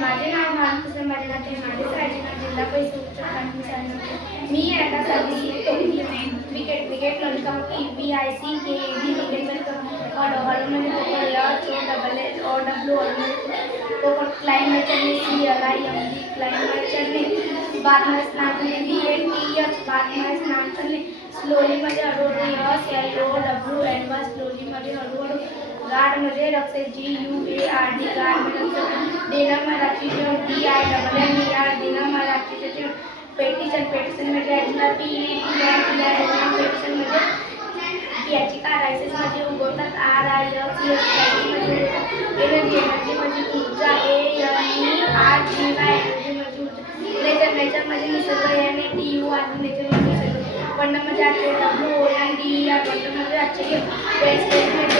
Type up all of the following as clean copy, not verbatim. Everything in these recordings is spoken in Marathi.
माझे नाव भानुप्रसाद माझे नाव राजेनाथ जिल्हा परिषद उच्च प्राथमिक शाळा मी आता सहावी विकेट लड़का VIC KAB विकेट और हॉलमध्ये HOW और क्लाइमेचर में CLIMB क्लाइमेचर में बाद में स्नान करने BATF बाद में स्नान करने स्लोली मध्ये हळूहळू SLOW ॲडव्हान्स स्लोली मध्ये हळूहळू गार्ड मध्ये रक्ष GUARD गार्ड मध्ये देना मराठी DINNER देना मराठी पेटिशन मध्ये पेटिशन मध्ये याचिका रायसेस मध्ये उगवतात RIS मध्ये एनर्जी मध्ये ऊर्जा ANERGY नेचर मध्ये निसर्ग याने TUR नेचर मध्ये निसर्ग वर्ण मध्ये आश्चर्य WONDER वर्ण मध्ये आश्चर्य स्पेस मध्ये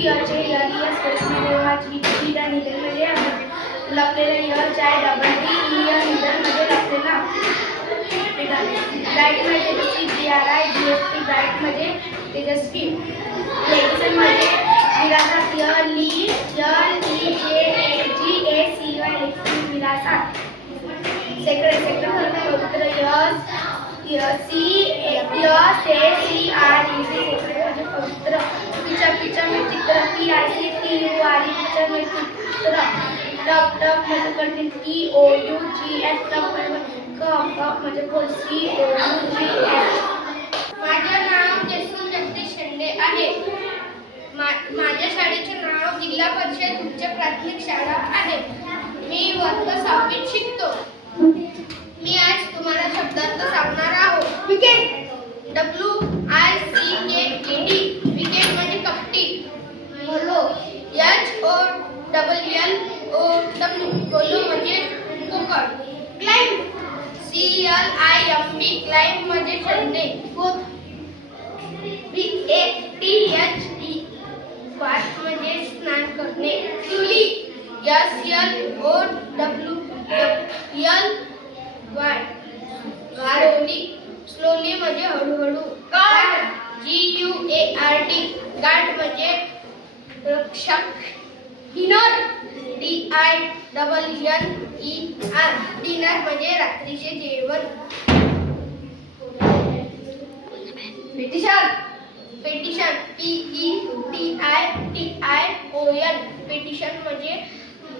WHALES स्पेस मध्ये वाचली निधन मध्ये लपलेला HIDDER निधन मध्ये लपलेला ब्राईट मध्ये BRIGST ब्राईट मध्ये तेजस्वी लेक्चर मध्ये विरासत LEGACY विरासत सेक्रेट पवित्र SECRET पवित्र पिक्चर में चित्र PICTURE पिक्चर में चित्र टप मध्ये कंटेंट TOUGS कप मध्ये COUGS माझे नाव जयसून जगदीश शेंडे आहे. माझ्या शाळेचे नाव जिल्हा परिषद उच्च प्राथमिक शाळा आहे. मी वर्ग 6वीत शिकतो. मी आज तुम्हाला शब्दार्थ सांगणार आहोत. विकेट WICKET विकेट म्हणजे कपटी. बोलो HOLLOW बोलो म्हणजे कुकर. क्लाइंब CLIMB क्लाइंब म्हणजे चढणे. BATHE बाथ म्हणजे स्नान करणे. स्लोली SLOWLY स्लोली म्हणजे हळूहळू. गार्ड GUARD गार्ड म्हणजे रक्षक. डिनर DINNER डिनर म्हणजे रात्रीचे जेवण. पेटिशन PETITION पेटिशन म्हणजे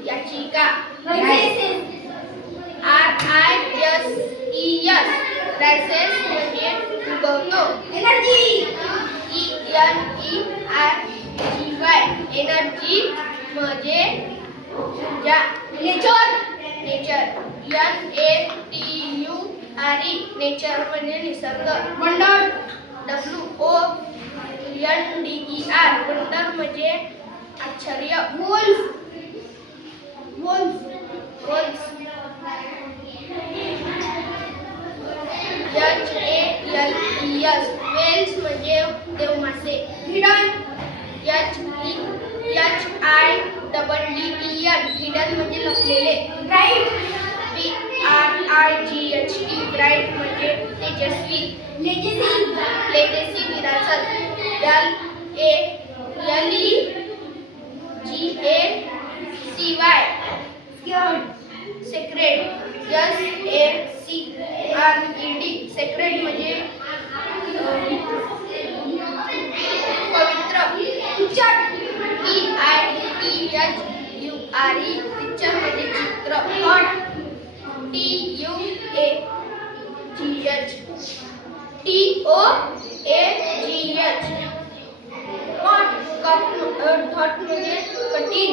याचिका. RISES रायसेस म्हणजे उगवतो. एनर्जी ENERGY एनर्जी म्हणजे ऊर्जा. नेचर NATURE नेचर म्हणजे निसर्ग. वंडर WONDER वंडर म्हणजे आश्चर्य. वोल्फ HALES वेल्स म्हणजे देवमासे. हिडन HIDDEN हिडन म्हणजे लपलेले. ब्राईट BRIGHT ब्राईट म्हणजे तेजस्वी. लेजेसी विरासत. LEGACY सेक्रेट SACRED सेक्रेट म्हणजे पवित्र. पिक्चर PITHURE पिक्चर म्हणजे चित्र. TOUGH कप म्हणजे कठीण.